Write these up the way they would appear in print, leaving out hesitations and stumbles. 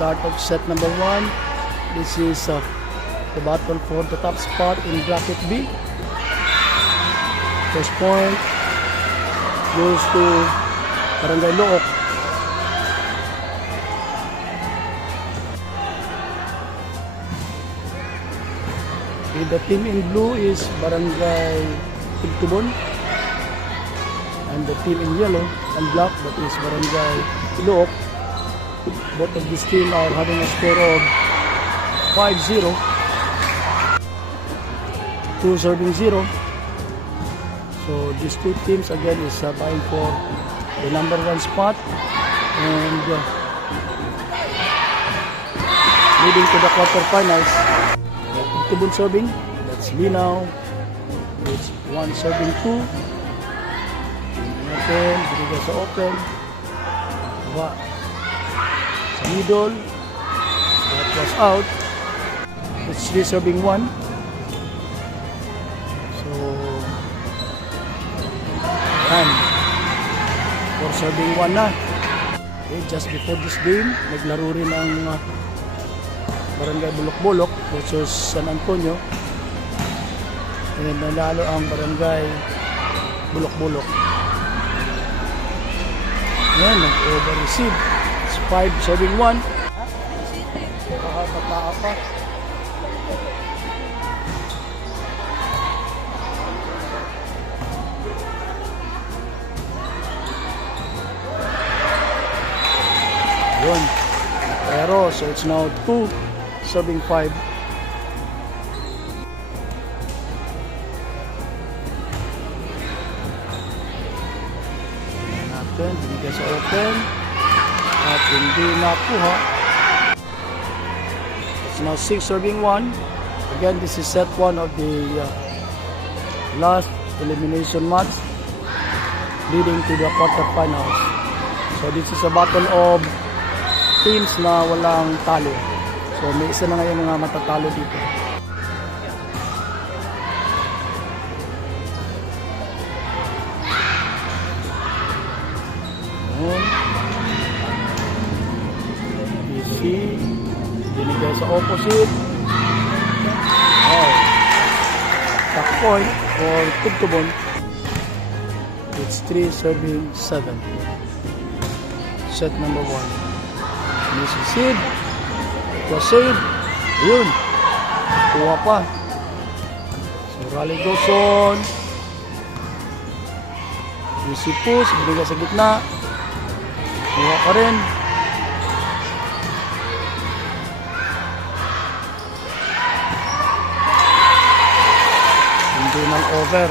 start of set number 1. This is the battle for the top spot in bracket B. First point goes to Barangay Look. The team in blue is Barangay Tugtubon, and the team in yellow and black, that is Barangay Look. Both of these teams are having a score of 5-0. 2 serving 0. So these two teams again is vying for the number 1 spot and leading to the quarterfinals. Tugtubon serving, that's Linaw. It's 1 serving 2. Open, binigay sa open. Baba. Sa middle. That was out. It's 3 serving 1. So, yan. 4 serving 1 na. Okay, just before this game, naglaro rin ang Barangay Bulok-Bulok versus San Antonio. And nanalo ang Barangay Bulok-Bulok. Yan, nag-over-receive. It's 5 serving 1. Patao pa. Yun. Pero, so it's now 2 serving 5. Natin, binigay sa open at hindi nakuha. It's now 6 serving 1. Again, this is set 1 of the last elimination match leading to the quarterfinals. So this is a battle of teams na walang talo. So may isa na ngayon mga matatalo dito. PC binigay sa opposite. Back point for Tugtubon. It's 3 serving 7. Set number 1. Missy Sid. Save. Yun. Kuha pa. So Raleigh goes on. Easy push. Binigay sa gitna. Kuha pa rin. Hindi nang over.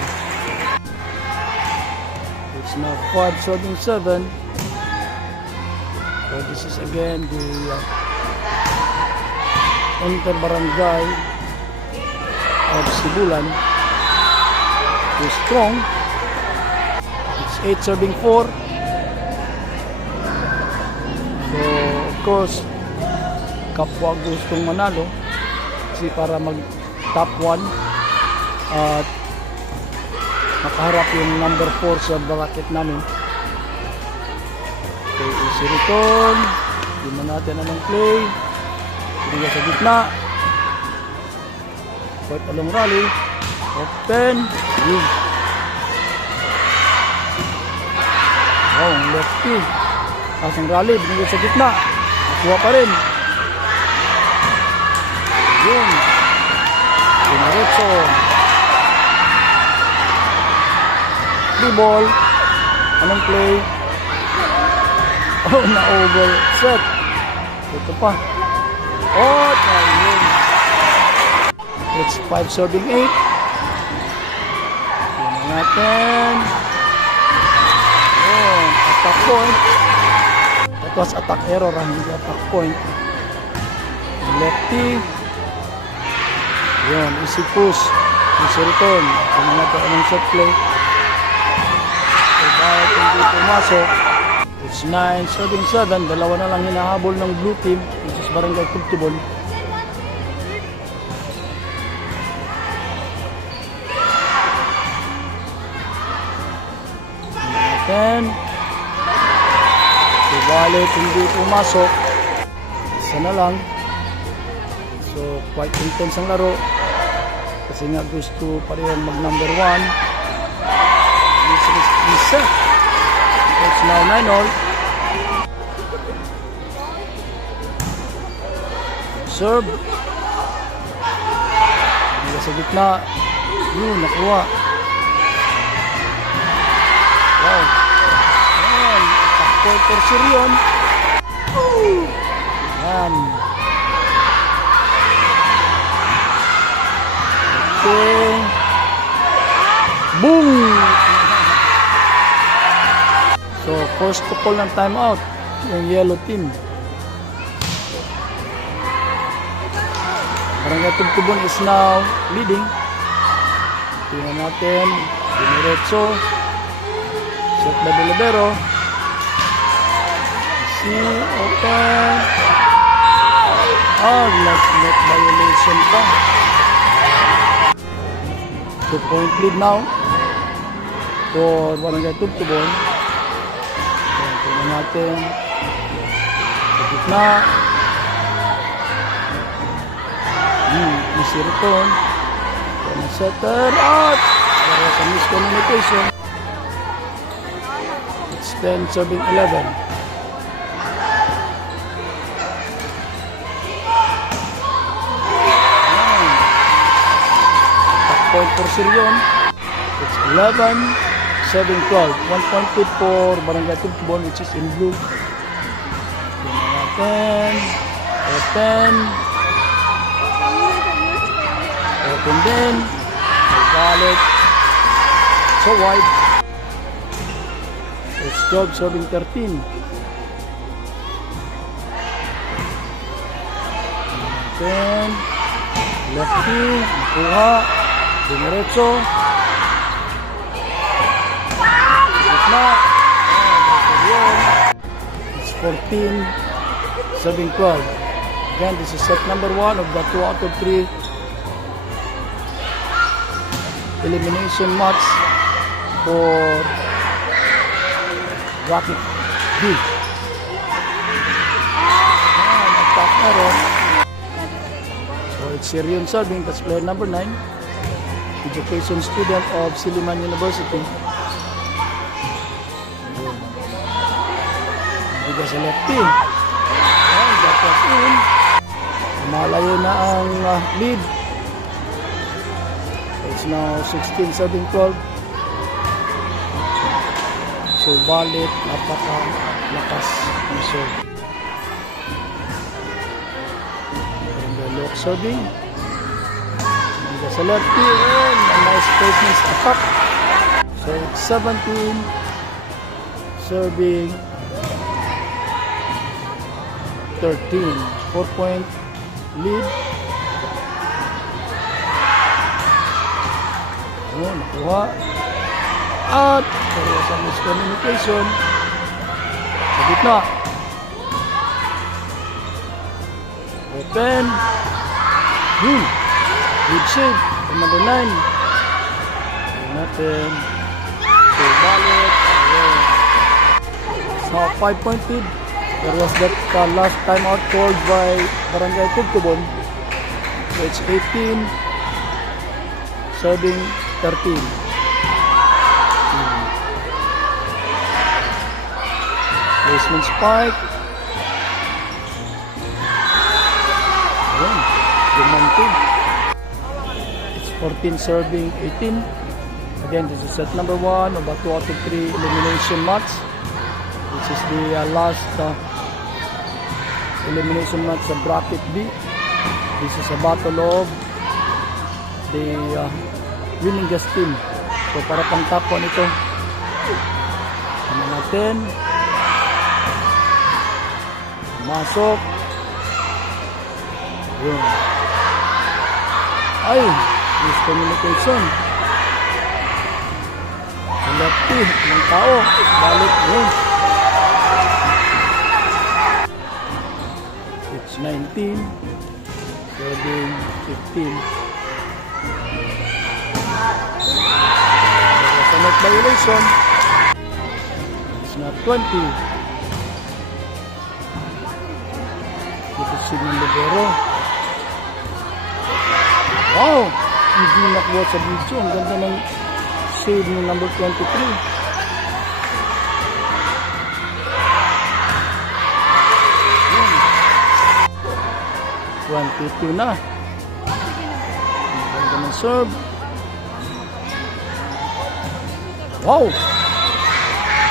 It's now 5 serving 7. So this is again the Inter-Barangay of Sibulan. Is strong. It's 8 serving 4. So of course kapwa gustong manalo kasi para mag top 1 at makaharap yung number 4 sa bracket namin. Okay, easy return. Hindi man natin anong play. Hindi sa gitna. Quite a long rally. Open. Yun. Oh, lefty. Asang rally. Binigay sa gitna. Nakuha pa rin. Yun. Pinaritso. Free ball. Anong play? Oh, na-over. Set. Ito pa. Oh, ayun. It's 5 serving 8. Tingnan natin. Oh, attack point. That was attack error, hindi attack point. Lefty. Yun, easy push. Easy return. Tingnan natin anong set play. So, kahit hindi pumasok. It's 9 serving 7. Dalawa na lang hinahabol ng blue team, which is Barangay Tugtubon. Then, Subalit hindi pumasok. isa na lang. So, quite intense ang laro. Kasi nga gusto parehong mag number 1. This is isa. It's now 9-all. Serve. Hindi sa gitna. Yun, nakuha. Wow. Ayan. Takpoy for Sirion. Ayan. Okay. Boom! So, first to call ng timeout. Yung yellow team. Barangay Tugtubon is now leading. Tingnan natin. Diniretso. Set by the libero. See, open. Oh, net violation pa. 2-point lead now for Barangay Tugtubon. Tingnan natin. Sa gitna. Misiriton. Kaya setter out. Para sa miscommunication. It's 10-11. Point for Sirion. It's 11-7-12. 1-point lead for Barangay Tugtubon, which is in blue. Tingnan natin. Open. Open din. Balik. So wide. It's 12-13. Then lefty. Nakuha. Dinerecho. Gitna. It's 14-7-12. Again, this is set number 1 of the 2 out of 3 elimination match for Bracket B. Attack error. So it's Sirion serving. That's player number 9. Education student of Silliman University. Biga sa lefty. And that was in. Malayo na ang lead. It's now 16-7-12. So balit, napaka-lakas ang serve. And the lock serving. Sa lefty, and a nice placement attack. So it's 17 serving 13. 4-point lead. Ayan, nakuha. At pero sa miscommunication sa gitna. Open. Boom. Good save from number 9. Tingnan natin. So, balik. It's now 5-point lead. There was that last time out called by Barangay Tugtubon. So, it's 18 serving 13. Placement spike. Ayan. Dumanting. 14 serving 18. Again, this is set number 1 of a 2 out of 3 elimination match. This is the last elimination match sa Bracket B. This is a battle of the winningest team. So para pang top 1 ito. Ano natin? Masok. Yun. Ay! Miscommunication. Sa lefty ng tao. Balik yun. It's 19. 15. There's a net violation. It's not 20. Proceed ng libero. Wow! Hindi nakuha sa video. Ang ganda ng save ng number 23. 22 na. Ang ganda ng serve. Wow!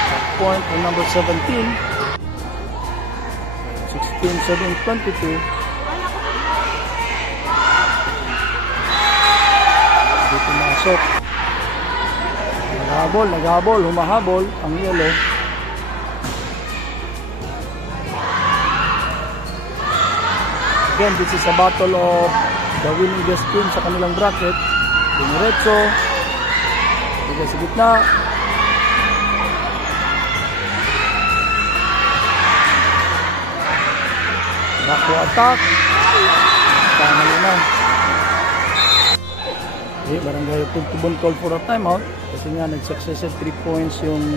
That point for number 17. 16-7-22. Dito masok. Naghabol, humahabol ang yellow. Again, this is a battle of the winning best team sa kanilang bracket. Diniretso. Bigay sa gitna. Naku attack. Tama na. Okay, barangay Tugtubon call for a timeout. Kasi nga nag-successive 3 points yung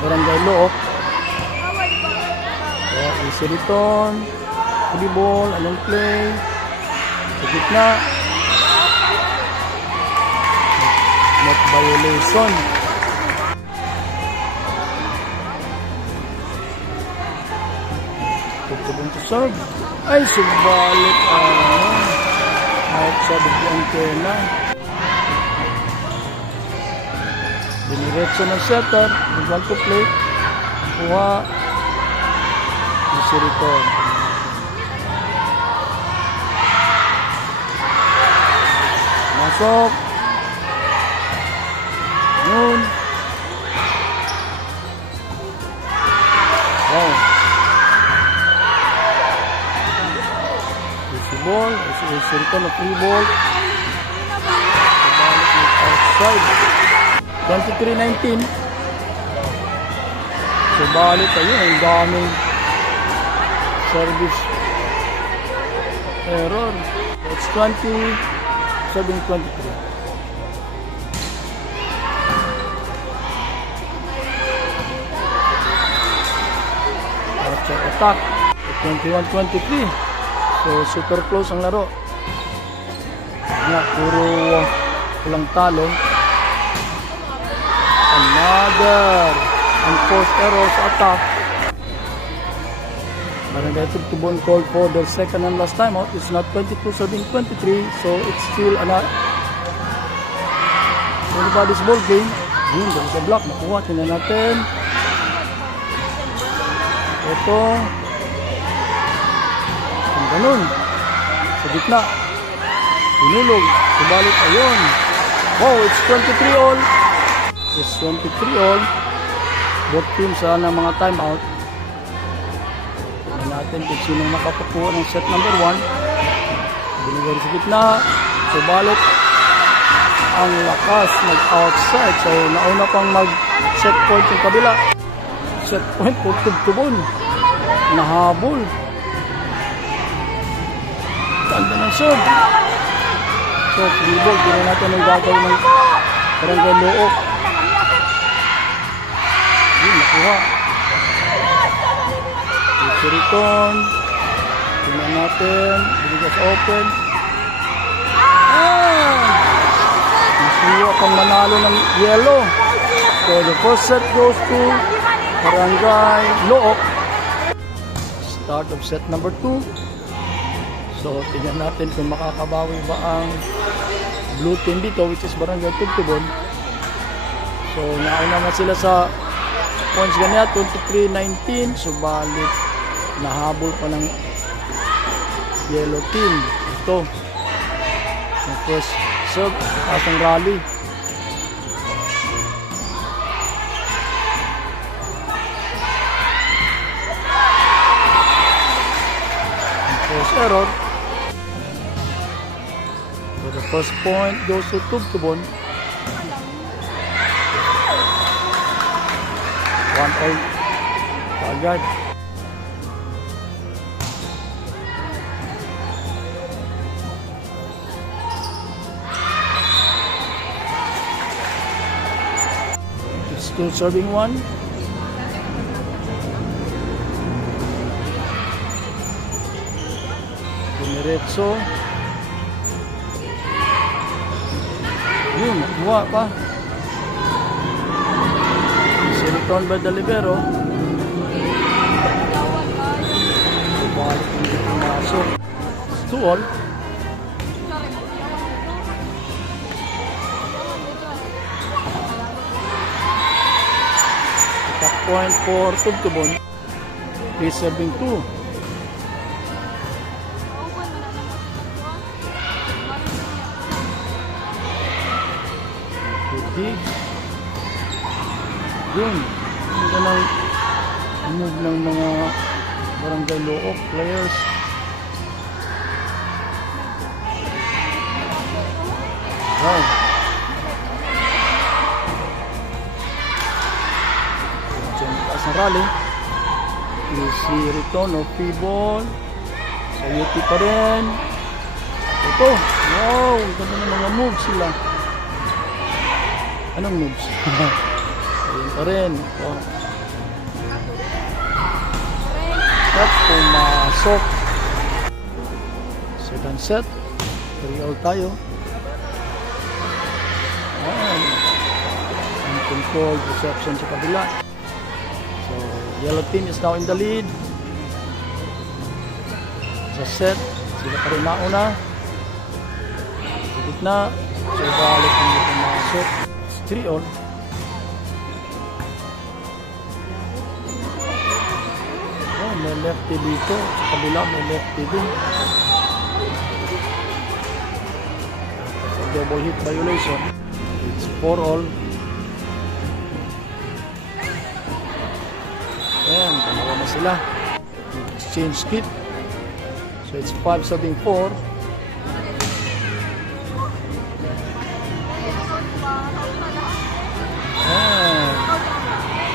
barangay Look. Easy return, free ball, anong play, sa gitna, net violation. Tugtubon to serve, ay subalit, outside of the antena. Diniretso ng setter, legal to play, kuha, easy return. Masok. Noon. Wow. Easy ball. Easy return na free ball. Kabalik ng outside. 23-19. Subalit ayun, ang daming service error. It's 20-7-23. Attack 21-23. So super close ang laro. Nga, puro walang talo. Another enforced error sa attack. Barangay Tugtubon called for the second and last timeout. It's not 22-7-23, so it's still everybody's ball game. There is a block. Nakuha. Tingnan natin. Ito. Ang ganun. Sa gitna. Pinulog. Subalit. Ayun. Wow, it's 23 all. It's 23 all. Both teams na mga timeout. Natin kung sinong makapakuha ng set number 1. Binigay sa gitna. Subalit ang lakas nag-outside. So nauna pang mag-set point yung kabila. Set point for Tugtubon. Nahabol. Tanda ng serve. So free ball. Tingnan natin ang gagawin ng Barangay Look. Yun, nakuha. Return. Tingnan natin. Binigas open. Nasiyo pang manalo ng yellow. So the first set goes to Barangay Look. Start of set number 2. So tingnan natin kung makakabawi ba ang blue team dito, which is Barangay Tugtubon. So nauna na sila sa points ganyan, 23-19. Subalit nahabol pa ng yellow team. Ito ang first serve atong rally. Ang first error. So the first point goes to Tugtubon. 1 point agad. Still serving 1. Diretso. Yun, nakuha pa. Si return by the libero. Balik hindi pumasok. 2-all. Top point for Tugtubon. He's serving 2. Diggs. Yun. Ganda ng move ng mga Barangay Looc players. Wow. Diyan taas ng rally. Easy return of P-ball. Sa UP pa rin. Ito. Wow. Ganda ng mga moves sila. Anong moves? Ayun pa rin. Ito. At pumasok. Second set. 3-all tayo. Ayan. Uncontrolled reception sa kabila. So, yellow team is now in the lead. Sa set, sila pa rin nauna. Sa gitna. So, balik hindi pumasok. 3-all. Oh, may lefty dito. Sa kabila may lefty din. So, double hit violation. It's 4-all. Ayan, dalawa na sila. Exchange hit. So, it's 5-7-4.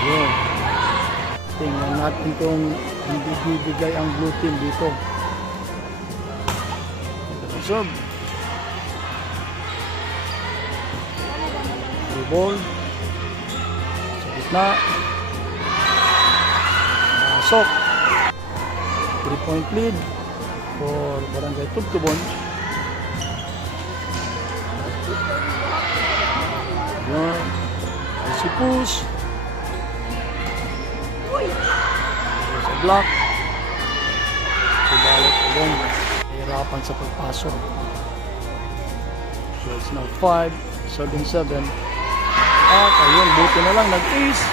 Yun. Tingnan natin kung hindi bibigay ang blue team dito. Serve. Free ball. Sa gitna. Masok. 3-point lead for Barangay Tugtubon. Yun. Si push. Sa block. Subalik ulit. Hirapan sa pagpasok. So it's now 5, serving 7. At ayun, buti na lang nag-ace.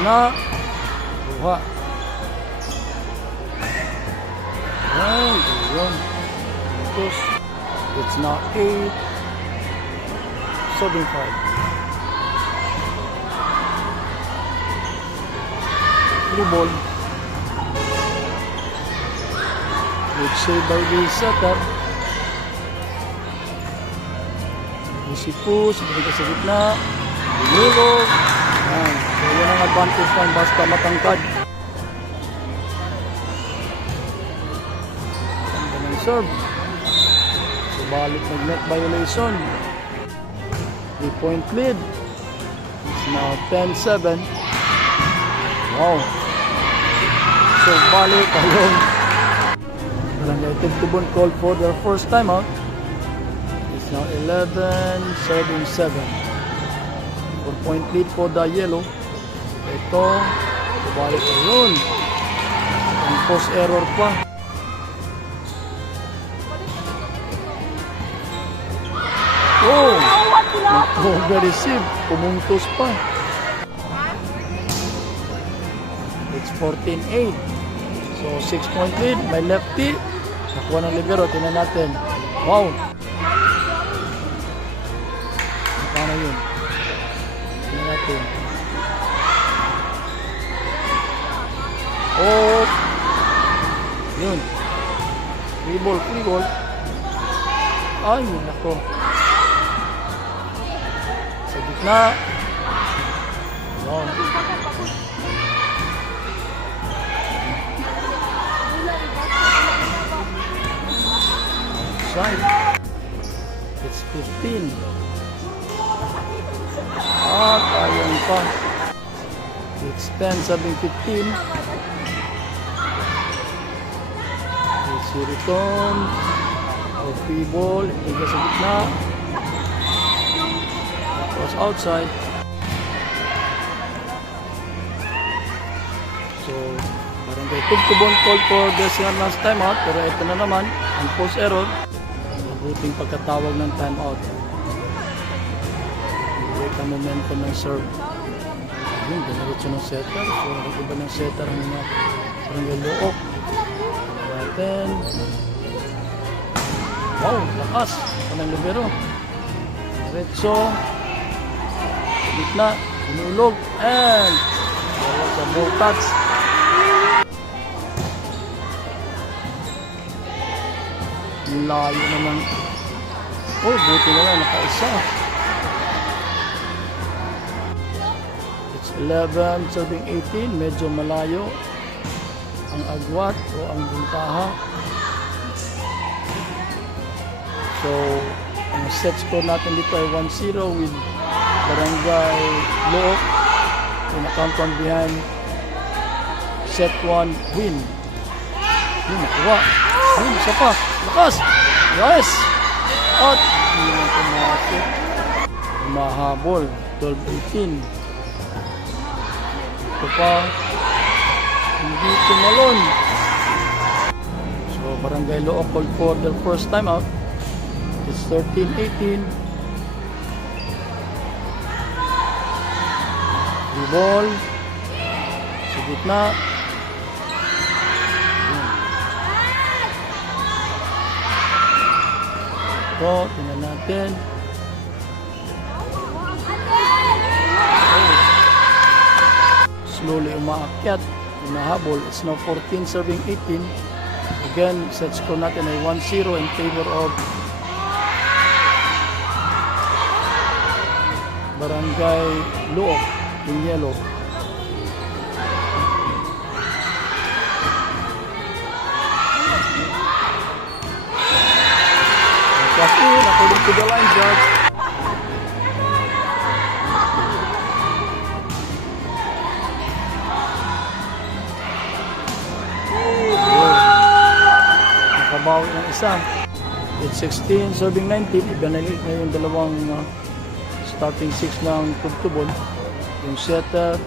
Na buha. Ayan, ayun. Tapos it's now 8, 7-5. Blue ball. Good save by the setter. Easy push. Balik sa gitna. Binulog. Ayan. So yan ang advantage ng basta matangkad. Ganda ng serve. So balik nag-net violation. 3-point lead. It's now 10-7. Wow. So balik ayun. Barangay Tugtubon called for their first time out. It's now 11-7. 4-point lead for the yellow. Ito. So balik ayun. Ang post error pa. Oh! Nag-over-receive. Pumuntos pa. It's 14-8. So, 6-point lead. May lefty. Nakuha ng libero. Tingnan natin. Wow! Paano yun? Tingnan natin. Oh! Yun. Free ball. Free ball. Ay, nako. Sa gitna. Wow. Side. It's 15. At ayun pa. 6-10, serving 15. Si return. O free ball. Itiga sa gitna. Tapos outside. So, barangay tugtubon call for decimal last timeout. Pero ito na naman, ang post error. Mabuting pagkatawag ng timeout. Break ang momentum ng serve. Ayun, dinaritso ng setter. So, nag-iba ng setter ang mga barangay Luok. Natin. Wow, lakas. Kanang libero. Diretso. Gitna. Inulog. And wala sa ball touch. Layo naman. Oh, buti na lang. Nakaisa. It's 11, serving 18. Medyo malayo ang agwat o ang buntaha. So, ang set score natin dito ay 1-0 with Barangay Luok. So, na-count from behind. Set 1 win. Yun, nakuha. Yun, isa pa. Lakas! Yes! At, hindi na pumasok. Mahabol. 12-18. Ito pa. Hindi tumalon. So, Barangay Luok called for the first time out. It's 13-18. Free ball. Sa gitna. Ito, tingnan natin. Slowly umaakyat. Umahabol. It's now 14 serving 18. Again, set score natin ay 1-0 in favor of Barangay Luok in yellow. Kasi according to the line judge. Nakabawi ng isa. It's 16 serving 19. Ibanalit na yung dalawang starting 6 ng tugtubon, yung setter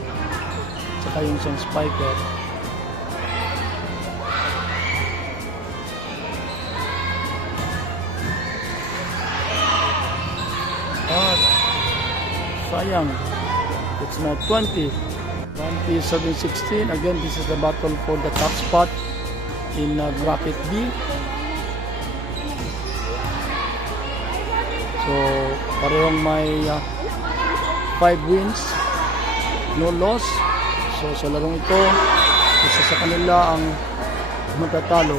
saka yung isang spiker. At sayang, it's now 20 7-16. Again, this is the battle for the top spot in bracket B. So, parehong may 5 wins, no loss. So, sa larong ito, isa sa kanila ang matatalo.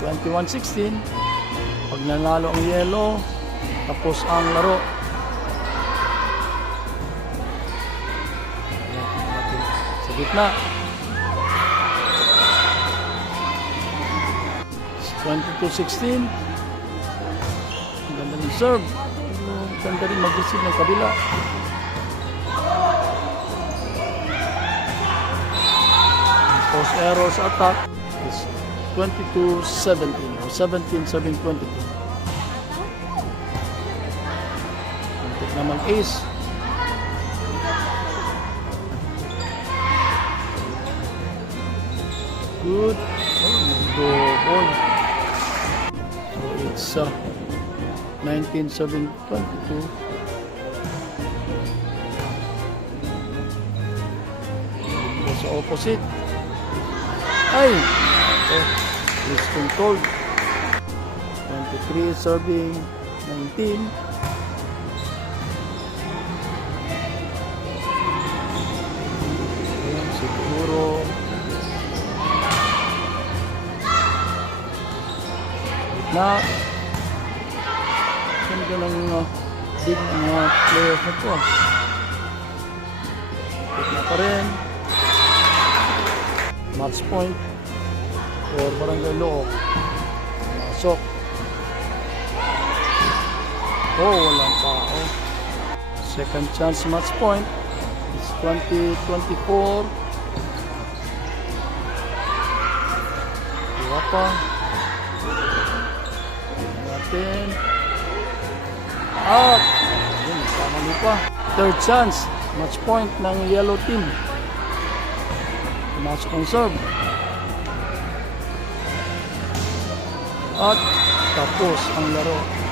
21-16. Pag nanalo ang yellow, tapos ang laro. Sa gitna. 22-16. Ganda ng serve. Ganda rin mag-receive ng kabila. Post error sa attack is 22-17 or 17-7-22. Antik naman ace. Good. Go ball. So it's 19-7-22. Sa opposite. Ay! Oh, it's controlled. 23 serving 19. Ayan, siguro na ganda ng big mga players na ito. Gitna pa rin. Match point for Barangay Luok. Masok. Oh, walang tao. Second chance match point. It's 2024. Diba pa? Natin. At, yun, kamali pa. Third chance. Match point ng yellow team. Pumasok ang serve. At tapos ang laro.